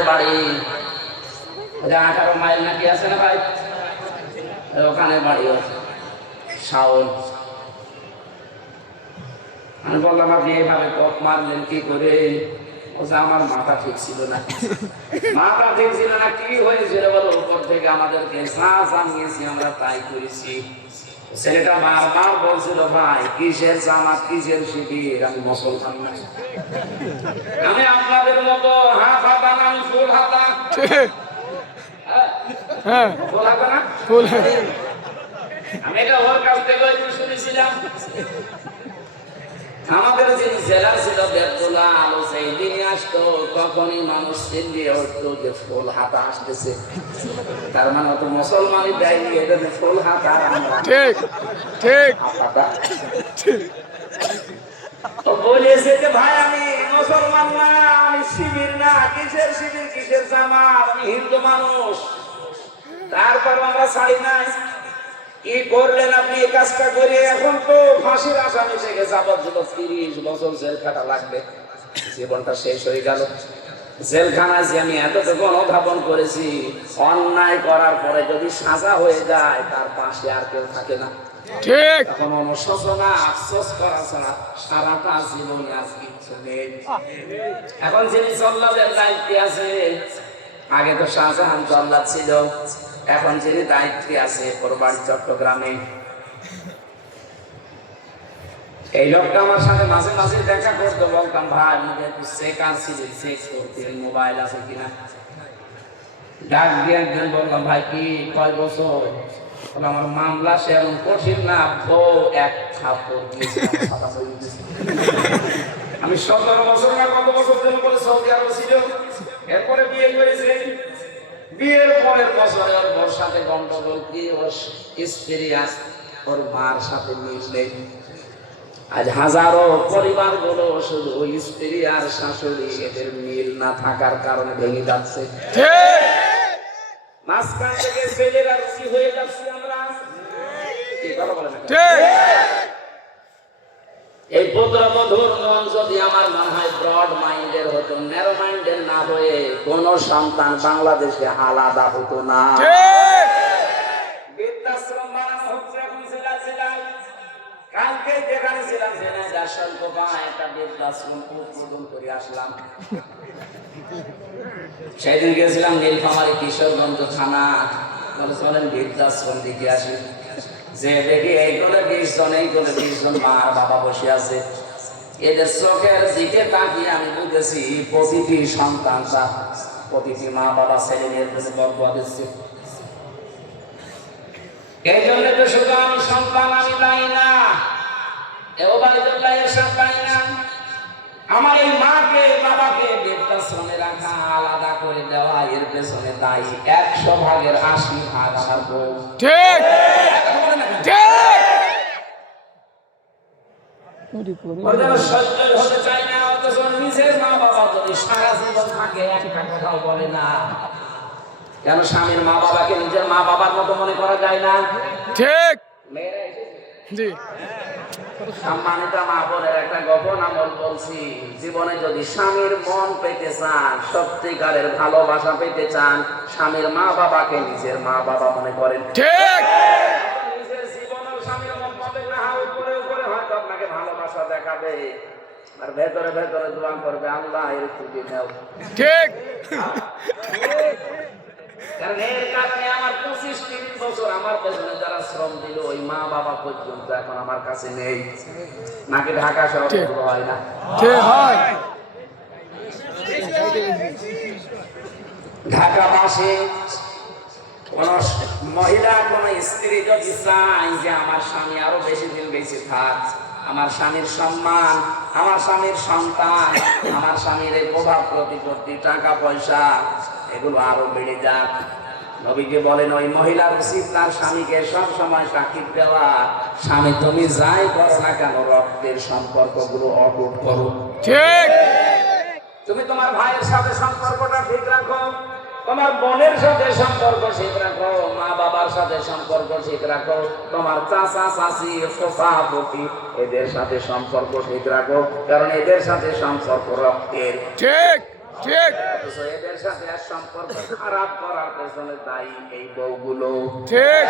কোথায় বাড়ি? 18 মাইল নাকি আছে না ভাই, ওখানে বাড়ি শাওন। আমি বললাম আপনি এইভাবে পথ মারলেন কি করে? আমার মাথা ঠিক ছিল না। মাথা ঠিক ছিল না, কি হয়েছিল বলো? উপর থেকে আমাদেরকে জানিয়েছি, আমরা তাই করেছি। ছেলেটা বারবার বলছিল ভাই কিসের জামাত কিসের শিবির, আমি মুসলমান না, আমি আপনাদের মতো হাফ হাতা না, আমি ফুল হাতা। ফুল হাতা না, আমি এটা ওর কাছ থেকে শুনেছিলাম। আমাদের যে জেলা ছিল বেতুলা আলো, সেই দিনে আসতো তখনই মানুষ চিন্তিয়ে উঠতো যে ফুল হাতা আসতেছে, তার মানে তো মুসলমানই দেয়নি, এটা যে ফুল হাতা। ঠিক ঠিক বলেছে যে ভাই আমি মুসলমান না, আমি শিবির না, কিসের শিবির কিসের জামাত, আমি হিন্দু মানুষ। তারপর আমরা ছাড়ি নাই। কি করলেন আপনি এই কাজটা করে? এখন তো ফাঁসির আসামি থেকে যাবজ্জীব 30 বছর জেল কাটা লাগবে, জীবনটা শেষ হয়ে গেল। জেলখানায় যে আমি এতটুকু অনুধাবন করেছি, অন্যায় করার পরে যদি সাজা হয়ে যায় তার পাশে আর কেউ থাকে না। ঠিক, এখন অনুশোচনা আফসোস করা ছাড়া সারাটা জীবনে আজ কিছু নেই। এখন যিনি জল্লাদের দায়িত্বে আছে, আগে তো শাহজাহান জল্লাদ ছিল, এখন যিনি দায়িত্বে আছে ওর বাড়ি চট্টগ্রামে। এই লোকটা আমার সাথে মাঝে মাঝে দেখা করতে, বলতাম ভাই মুখে একটু চেক আসছিল, চেক করতে মোবাইল আছে কিনা। ডাক দিয়ে বললাম ভাই কি কয় বছর? আমার মামলা সেরকম কঠিন না, বউ এক থাপ্পড় দিয়েছে। আমি 17 বছর না কত বছর জন্য বলে সৌদি আরব ছিল, এরপরে বিয়ে করেছে। বিয়ের পরের বছরে ওর বউর সাথে গন্ডগোল, কি ওর স্ত্রী ওর মার সাথে মিল নেই। আজ হাজারো পরিবার গুলো শুধু ওই স্ত্রী আর শাশুড়ি এদের মিল না থাকার কারণে ভেঙে যাচ্ছে। মাঝখান থেকে ছেলেরা রুচি হয়ে যাচ্ছি আমরা। এই পুত্রবধূর মন যদি আমার মনে হয় ব্রড মাইন্ডের হতো, ন্যারো মাইন্ডের না হয়ে কোন সন্তান বাংলাদেশে আলাদা হতো না। বৃদ্ধাশ্রম বানানো হচ্ছে এখন জেলায়। কালকে যেখানে ছিলাম ঝিনাইদহ সল্পগাঁয়ে একটা বৃদ্ধাশ্রম উদ্বোধন করে আসলাম। সেদিন গেছিলাম নীলফামারী কিশোরগঞ্জ থানা, বলে চলেন বৃদ্ধাশ্রম দিকে আসি। যে দেখি এই করে 20 জন, এই করে 20 জন মা বাবা বসে আছে। এদের চোখের দিকে তাকিয়ে আমি বুঝেছি প্রতিটি সন্তানটা, প্রতিটি মা বাবা ছেলে মেয়ের কাছে বরদোয়া দিচ্ছে। এই জন্য তো শুধু আমি সন্তান আমি দায়ী না, এও বাড়িদুল্লাহ এসব দায়ী না। আমার এই মাকে বাবাকে বৃদ্ধাশ্রমে রাখা, আলাদা করে দেওয়া, এর পেছনে দায়ী 100 ভাগের 80 ভাগ আমার বউ। ঠিক হতে চাই না, অথচ নিজের মা বাবা যদি সারা জীবন থাকে একটা কথাও বলে না। কেন স্বামীর মা বাবাকে নিজের মা বাবার মতো মনে করা যায় না? ঠিক। জি, সম্মানিত মা বোনের একটা গোপন আমল বলছি, জীবনে যদি স্বামীর মন পেতে চান, সত্যিকারের ভালোবাসা পেতে চান, স্বামীর মা বাবাকে নিজের মা বাবা মনে করেন। ঠিক। নিজের জীবনের স্বামীর মন পাবেন না, উপরে উপরে হয়তো আপনাকে ভালোবাসা দেখাবে, আর ভেতরে ভেতরে দোয়া করবে আল্লাহ এর ছুটি নাও। ঠিক। কারণ এর কারণে আমার 25-30 বছর আমার পেছনে যারা শ্রম দিল, ওই মা বাবা পর্যন্ত এখন আমার কাছে নেই। নাকি ঢাকা শহরে হয় না? ঢাকাবাসী কোন মহিলা কোন স্ত্রী যদি চায় যে আমার স্বামী আরো বেশি দিন বেঁচে থাক, আমার স্বামীর সম্মান, আমার স্বামীর সন্তান, আমার স্বামীর এই প্রভাব প্রতিপত্তি, টাকা পয়সা, এগুলো আরো বেড়ে যাক, নবীজি বলেন ওই মহিলার উচিত তার স্বামীকে সব সময় তাকিদ দেওয়া, স্বামী তুমি যাই করো না কেন রক্তের সম্পর্কগুলো অটুট করো। ঠিক। তুমি তোমার ভাইয়ের সাথে সম্পর্কটা ঠিক রাখো, তোমার বোনের সাথে সম্পর্ক ঠিক রাখো, মা বাবার সাথে সম্পর্ক ঠিক রাখো, তোমার চাচা চাচি ফুফা ফুফি এদের সাথে সম্পর্ক ঠিক রাখো, কারণ এদের সাথে সম্পর্ক রক্তের। ঠিক ঠিক। অথচ এদের সাথে আর সম্পর্ক খারাপ করার পেছনে দায়ী এই বউগুলো। ঠিক।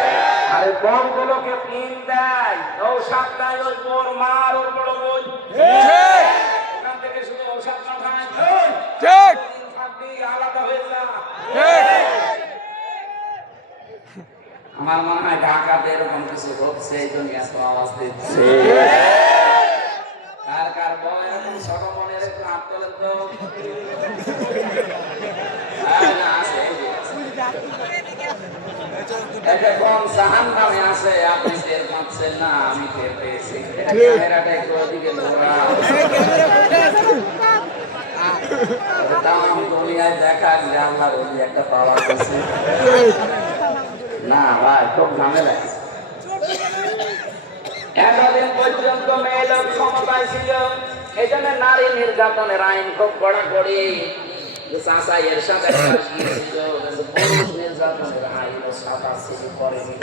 আরে বউগুলোকে পিন দেয়, ঔষধ দেয় ওই বউর মা আর ওর বড় বোন। ঠিক। ওখান থেকে শুধু ঔষধ পাঠায়, ঠিক। আলাদা হয়ে যা। ঠিক। আমার মনে হয় ঢাকাতে এরকম কিছু হচ্ছে, এই জন্য এত আওয়াজ দিচ্ছে। কার কার বউ এরকম ছোট মনের একটু হাত তোলেন তো। না, আছে, এই যে আছে। একটা কোন জাহান্নামে আছে, আপনি টের পাচ্ছেন না, আমি টের পেয়েছি। ক্যামেরাটা একটু ওদিকে ঘোরাও। তাম দুনিয়ায় দেখা যে আল্লাহর ওলি একটা পাওয়া গেছে। না ভাই, খুব ঝামেলা। এতদিন পর্যন্ত মেয়ে লোক ক্ষমতায় ছিল, এই জন্য নারী নির্যাতনের আইন খুব কড়াকড়ি। চাচা এর সাথে পুরুষ নির্যাতনের আইন সাদা ছিল করেনি।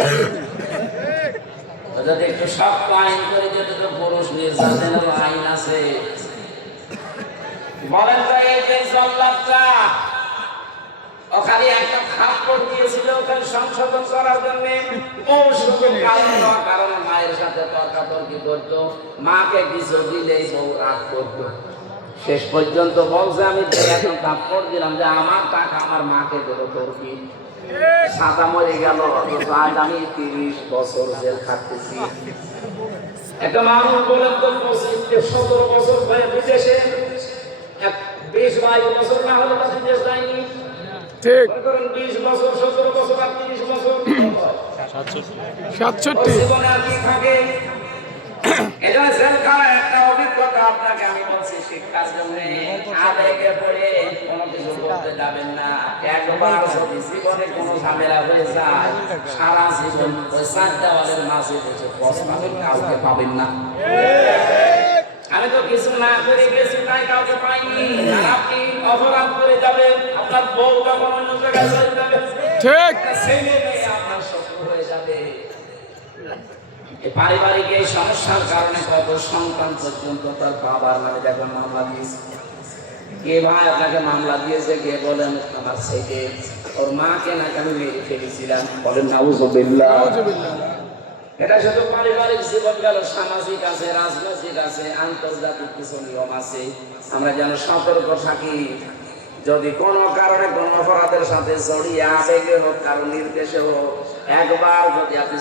যদি একটু শক্ত আইন করে যেত তো পুরুষ নির্যাতনের আইন আছে। বলেন তো এই যে জল্লাদটা ওখানে একটা থাপ্পড় দিয়েছিল ওখানে সংশোধন করার জন্য, ও শুধু কারণ মায়ের সাথে তর্কাতর্কি করতো, মাকে কিছু দিলেই বউ রাগ করতো। শেষ পর্যন্ত বলছে আমি এখন থাপ্পড় দিলাম যে আমার টাকা আমার মাকে দেবো, তোর কি? সাদা মরে গেল, আজ আমি 30 বছর জেল খাটতেছি। একটা মানুষ বলেন তো 17 বছর হয়ে বিদেশে, 20-22 বছর না হলে তো বিদেশ যায়নি। ঠিক। 20 বছর, 17 বছর আর 30 বছর 67। জীবনে আর কি থাকে? এটা জেল খাওয়া একটা অভিজ্ঞতা। আপনাকে আমি বলছি শিক্ষার জন্য, আবেগে পড়ে কোনো কিছু করতে যাবেন না। একবার যদি জীবনে কোনো ঝামেলা হয়ে যায়, সারা জীবন ওই 4 দেওয়ালের মাঝে বসে পস্তাবেন, কাউকে পাবেন না। আমি তো কিছু না করে গেছি তাই কাউকে পাইনি। আর আপনি অপরাধ করে যাবেন, আপনার বউ তখন অন্য জায়গায় চলে যাবে, ঠিক। ছেলে মেয়ে আপনার শত্রু হয়ে যাবে। এই পারিবারিক এই সমস্যার কারণে কত সন্তান পর্যন্ত তার বাবার নামে দেখবেন মামলা দিয়েছে। কে ভাই আপনাকে মামলা দিয়েছে? কে বলেন আমার ছেলে ওর মাকে নাকি আমি মেরে ফেলেছিলাম। বলেন নাউজুবিল্লাহ। এটা শুধু পারিবারিক জীবন গেল, সামাজিক আছে, রাজনৈতিক আছে, আন্তর্জাতিক কিছু নিয়ম আছে। আমরা যেন সতর্ক থাকি। যদি কোনো কারণে কোনো অপরাধের সাথে জড়িয়ে আবেগে হোক, কারো নির্দেশে হোক, একবার যদি আপনি